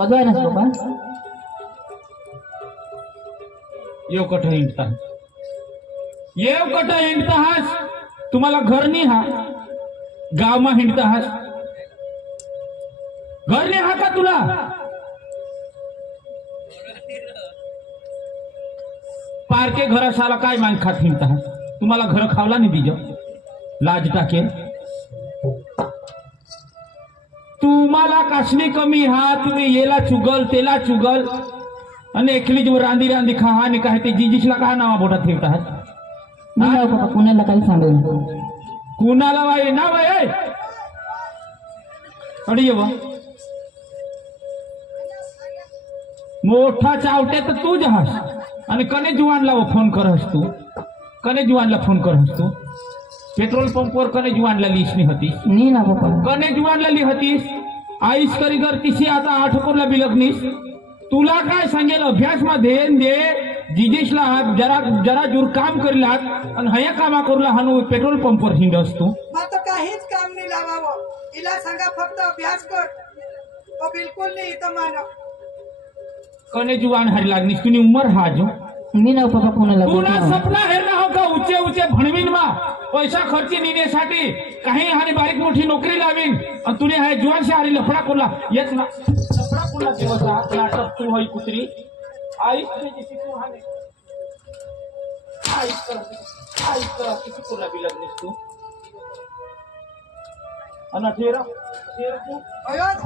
कधी आहे ना बाबा येव कठ हिंडता येव कठ हिंडता हास तुम्हाला घर नाही हा गाव मा हिंडता हास घर नाही हा का तुला पारके घर साला काय मांग खात हिंडता हास तुम्हाला घर खावला नाही दिजो लाज टाकेल तुम्हाला काशनी कमी हा तुम्ही येला चुगल तेला चुगल आणि एकली जो रांदी रांदी खा आणि काय ते जिजिशला का नावा बोटा ठेवता नाही बाबा कुणाला काही सांगेल कुणाला बाई ना बाई अडी ये मोठा चावटे तर तू जहास आणि कने जुवानला फोन करस तू कने जुवानला फोन करस तू पेट्रोल पंपवर कने जुवानला लिहिस नाही होतीस नाही ना बाबा कने जुवानला लिहतीस आईस करी करतीस आता 8 कोरला बिलगनीस तुला काय सांगेल अभ्यास मा ध्यान दे जिजेशला जरा जरा जुर काम करील आणि हया कामा करूला हानू पेट्रोल पंपवर हिंडस तू आता काहीच काम नाही लावावं हिला सांगा फक्त अभ्यास कर तो बिलकुल नाही इथं मानव कने जुवान हारी लागनीस तुनी उमर हा जो मी ना बाबा कुणाला तुला सपना हेरणा हो का उच्चे उच्चे भणवीन मा पैसा खर्ची नेण्यासाठी काही हानी बारीक मोठी नोकरी लावीन आणि तुने हाय जुवानशी हारी लफडा कोला येत ना लफडा कोला दिवस नाटक तू होई कुत्री आई जिसी तू हाने आई कर किसी कोला भी लगनीस तू अना तेरा तू हयात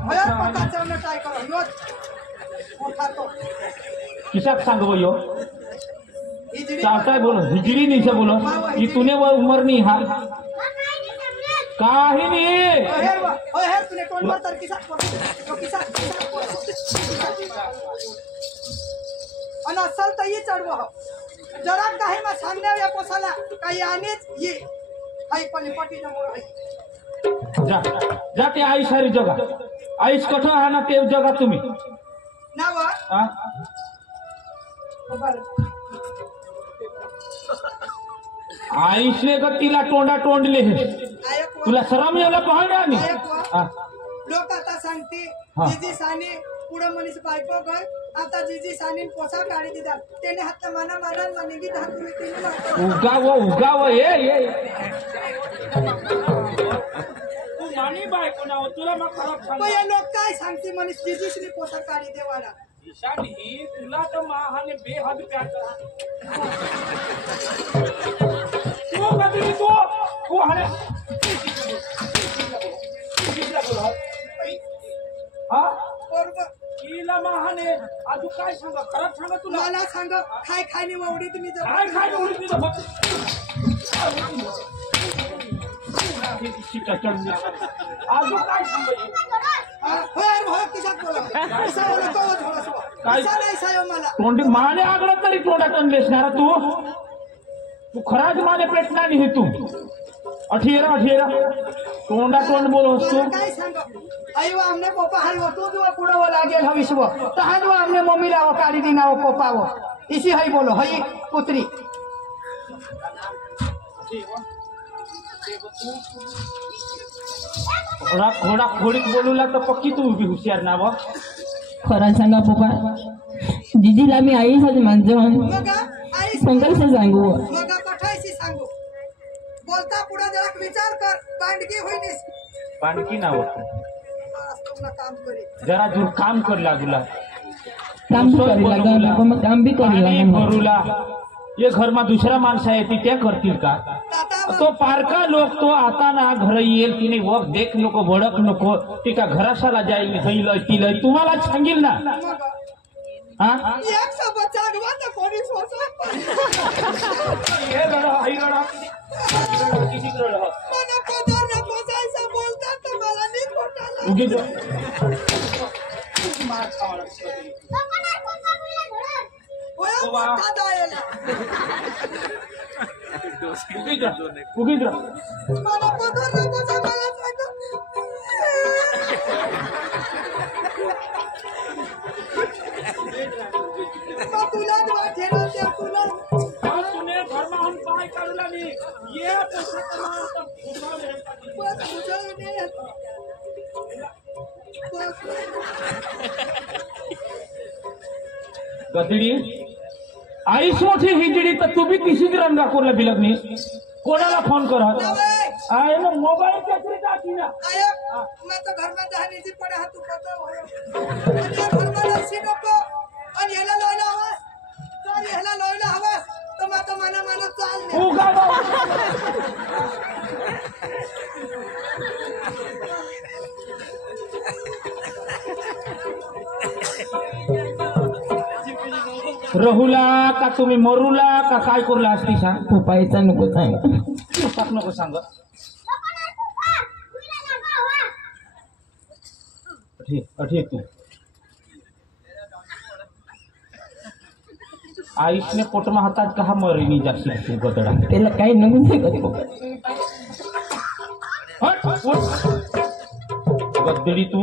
पता चलना ट्राय करो उठा तो किसा सांग यो चाहता बोलो हिजरी नहीं से बोलो ये तूने वो उम्र नहीं हा काही नहीं ओहे तूने कौन बात तर किसा तो किसा अन असल तर ये चढवो जरा काही मा सांगण्या या पोसाला काही आणेच ये हाय पलीपटी नमोर हाय जा जा ते आई सारी जगह आईस कठो हा ना ते जगह तुम्ही नाव हा आईसले गतीला तोंडा तोंडले तुला शरम यायला पाहणार नाही लोक आता सांगते जिजी साने पुढे मनीस बायको गय आता जिजी साने पोशाख गाडी दिदा त्याने हात माना मारा मानेगी हात तुम्ही तिने उगाव ये तू मानी बायको ना तुला मग खराब सांग पण हे लोक काय सांगते मनीस जिजीसने पोशाख गाडी देवाला ईशान ही तुला तर माहाने बेहद प्यार करा तू कधी तू हाने हा बरोबर कीला माहाने आजू काय सांगा खराब सांगा तुला मला सांग खाय खायने ववडी तुम्ही काय काय उडी तुझं फक्त आजू काय सांगा होय किशात बोला सायला तो थोडासा काय नाही सायो मला तोंडी माने आगळा तरी तोंडात आणलेसणार तू खराज माने पेटणार नाही तू अठेरा तोंडा तोंड बोलोस तू काय सांग आईवा हमने पोपा हलवा तू जो पुढे वो लागेल हविसव तहान वो हमने मम्मी लावो काली दिना वो पोपा वो इसी हई बोलो हई पुत्री घोडा घोडीत बोलूला तर पक्की तू उभी हुशार ना बघ खरं सांगा बाबा जिजीला मी आई साठी मानतो मगा आई संघर्ष सांगू मगा पठायसी सांगू बोलता पुढे जरा विचार कर बांडकी होईनीस पाणकी नाव तुमना काम करी जरा दूर काम कर लागूला काम करेला मग काम भी करेला भरूला ये घर में दुसरा माणसा येते त्या करतील का तो पारका लोक तो आता ना घर येईल तिने वक देख नको भडक नको तिका घराशाला जाईल हैल तिल तुम्हाला सांगेल ना हा एक सोबत चालवा तर कोणी हे लढा आई लढा किती लढा मला पदर न पोसायचं बोलतात तर मला नीट बोटायला उगीच ओया मोठा दायला उगीच मला पदर न पोसा मला सांग तुला ठेवलं ते तुला तूने घर में हम पाई करला नहीं ये पैसा कमाओ तो बस मुझे नहीं कधीडी आईस मोठी हिजडी तर तू बी तिशीच रंगा कोरला बिलगनी कोणाला फोन कर आहे ना मोबाईल चक्री टाकी ना आयो मैं तो घर में जाने से पड़ा हाथ ऊपर हो घर में रसी नको और येला लोयला हवा तो येला लोयला हवा तो मैं तो माना चाल तू का रहुला का तुम्ही मरूला का काय करला असती सांग पप्पाचा नको सांग नको सांग ठीक तू आईसने पोटमा हातात का मरीनी जाशी तू गदडा त्याला काही नको सांगत गदडी तू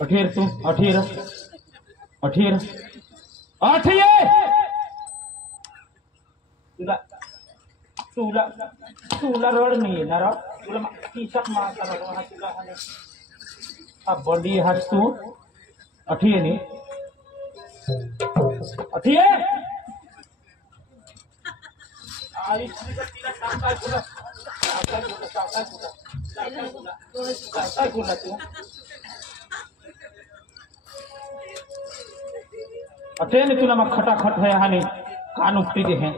अठेर तू अठेर तुला रड नाही येणार तुला किशात मारता तुला हा बंडी हात तू अठिये ने अठिये तू अठे ने तुला मग खटाखट है हाने कान उपटी दे है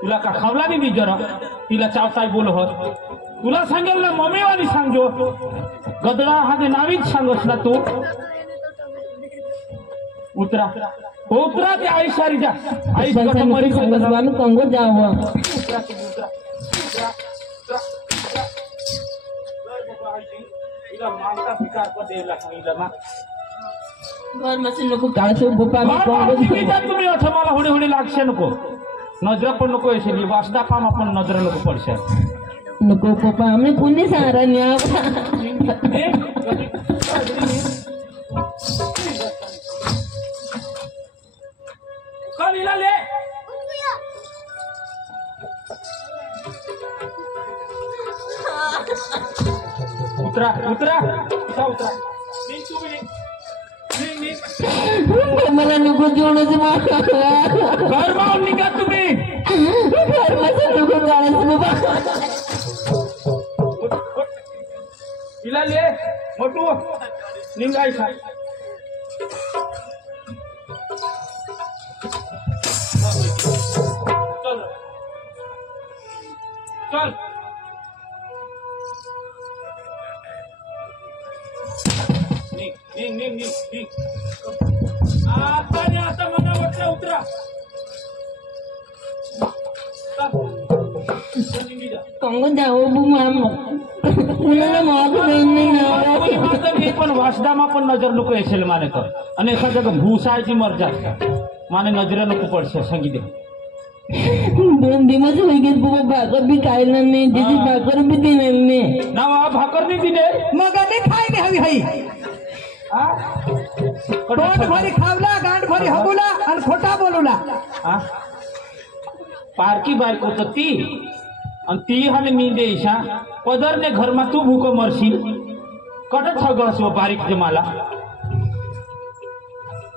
तुला का खावला नहीं जरा तिला चावताय बोल हो तुला सांगेल ना मम्मी वाली सांगजो गदडा हाने नावीच सांगस ना तू उतरा ते आई सारी जा आई का मरी सांगत कंगो जावं मांगता विचार को देला सांगितलं घर मशीन नको काढतो पप्पा मी कंगो तुम्ही मला हुडे हुडे लागशे नको नजरा पण नको येशील वासदा पाम आपण नजरा नको पडशे नको पप्पा आम्ही पुणे सारा न्या कल इला ले उतरा मला नको जोडच घर मावून निघा तुम्ही घर मशीन नको काढायचं इला ले मोठू निघाय साय चल निघ आता मला वाटतं उतरा कंगो जावं पण वासदामा पण नजर नको येशील माने कर आणि एखाद्या भूसायची मर्जा माने नजर नको पडશે संगीत 2 दिवस होई गेले बुवा भाकर बी खायला नाही दिदी भाकर बी देणार नाही ना भाकर नाही दिले मग आम्ही खाय नाही हवी हाई पोट भरी खावला गांठ भरी हबुला आणि खोटा बोलूला पारकी बायको तर ती आणि ती हमें नींदे ईशा पदरने घर में तू भूको मरशील कटत थगस वो बारीक जमाला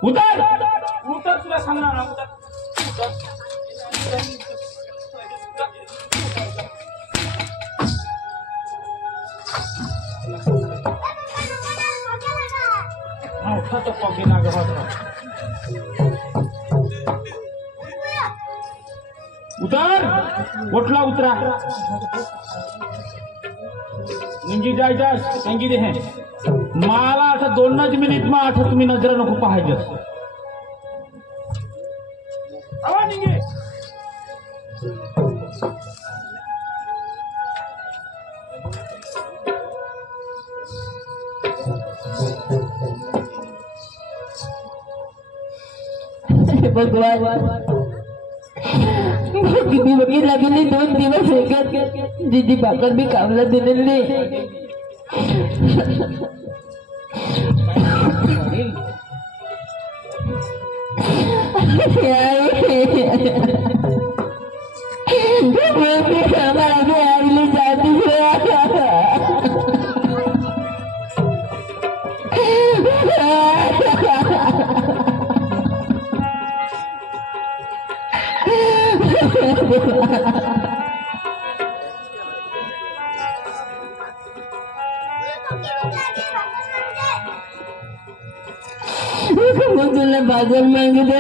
उतर उतर तुला सांगणार उतर तो पगे ना उतर उठला उतरा निंगी जायचं संगी दे मला आता 2 मिनिट में आठ तुम्ही नजर नको पाहायचं निंगे भगवान किती लागली 2 दिवस होतात दीदी भाकर बी कावला दिलेली हमारा भी आईली जाती है मग तुला भाकर मागितले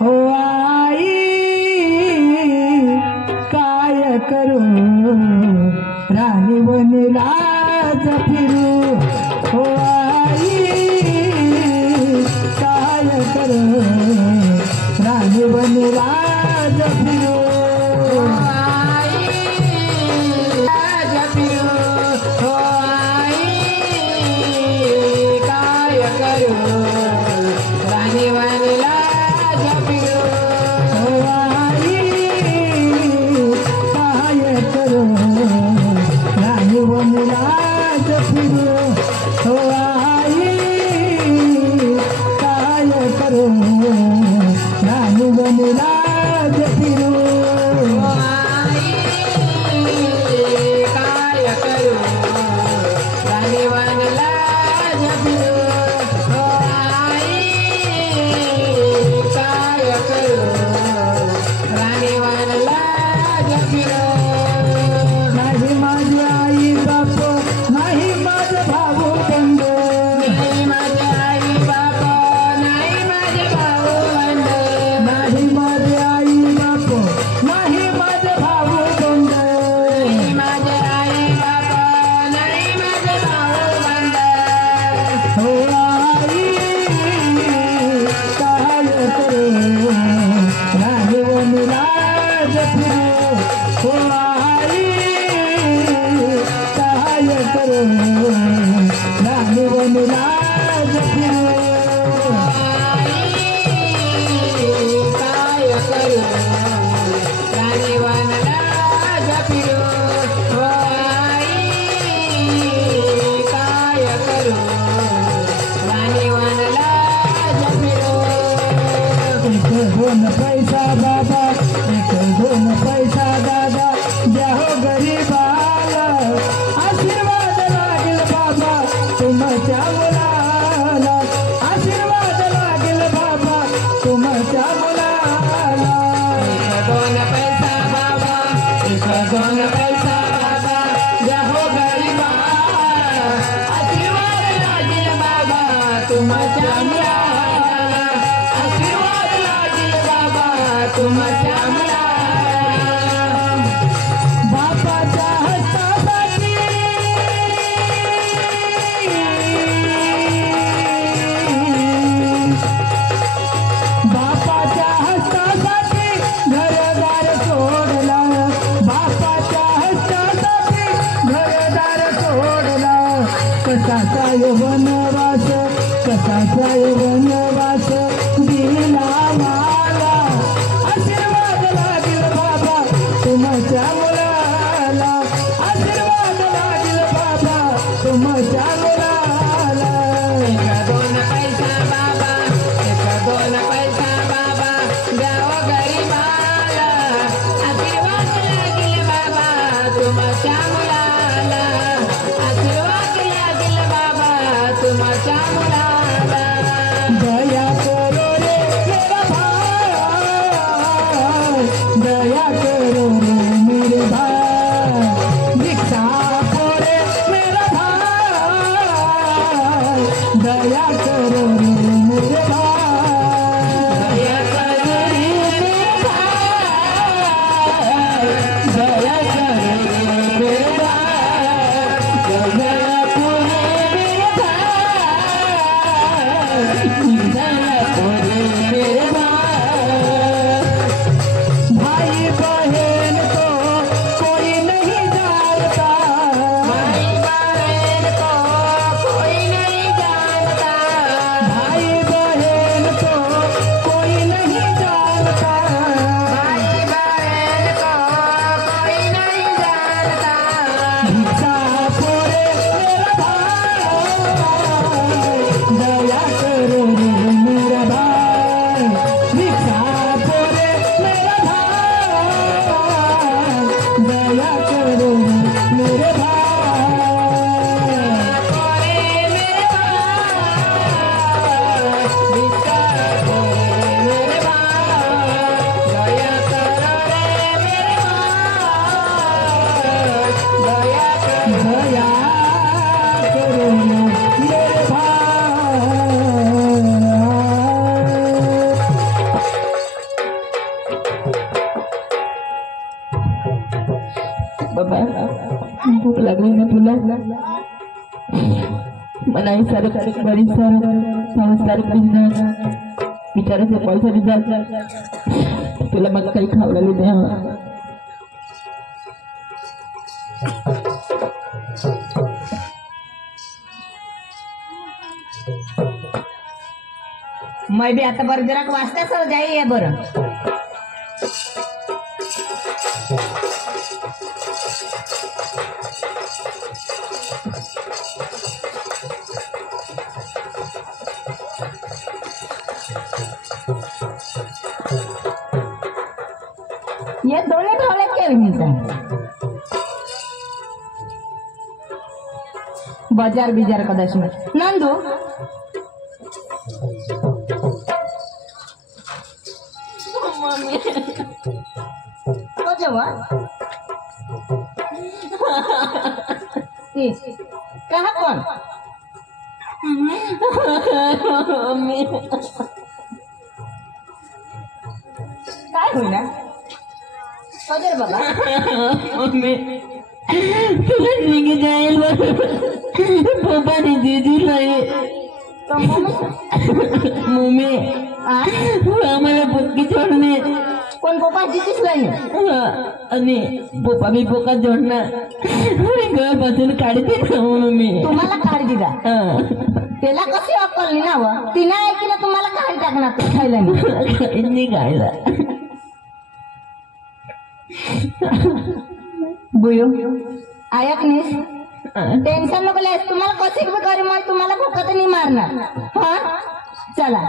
हो आई काय करू राणी बनिला फिरू हो आई काय करू राणी बनिला फिरू दोन पैसा बाबा एक दोन पैसा दादा द्या हो गरीबाला आशीर्वाद लागेल बाबा तुमच्या मुलाला आशीर्वाद लागेल बाबा तुमच्या मुलाला एक दोन पैसा बाबा एक दोन पैसा दादा द्या हो गरीबाला आशीर्वाद लागेल बाबा तुमच्या मुलाला तुमच्या बापाच्या हस्तासाठी बापाच्या हस्तासाठी घरदार सोडला बापाच्या हस्तासाठी घरदार सोडला कसाचा वनवास कसाचा वनवास दिला मला आशीर्वाद लागेल बाबा तुमच्या मुलाला आशीर्वाद लागेल बाबा तुमच्या मुलाला एक दोन पैसा बाबा एक दोन पैसा बाबा द्याव गरीबाला आशीर्वाद लागेल बाबा तुमच्या मुलाला आशीर्वाद लागेल बाबा तुमच्या मुलाला दया कर मला हे सारं बरीच संस्कार विचारायचे पैसा दिला तुला मग काही खावला द्या मैं भी आता बरं जरा वाचता सर जाई बरं ये दोनों ढोले क्या मिलता बाजार बिजार का दशम नंदू तो जवा कहा कौन काय होईना कदर बाबा मम्मी तुला निघे जाईल पप्पाने दीदी नाही मम्मी आम्हाला बुक्की जोडणे कोण पप्पा जितीच नाही आणि पप्पा मी पोका जोडणार घर बसून काढते ना मम्मी तुम्हाला काढ दिला त्याला कशी अक्कल नाही ना व तिने ऐकलं तुम्हाला काढ टाकणार तो खायला नाही खायला बुयो ऐक नाही टेन्शन नको तुम्हाला कशी बी करी मग तुम्हाला भूकत नाही मारणार हा चला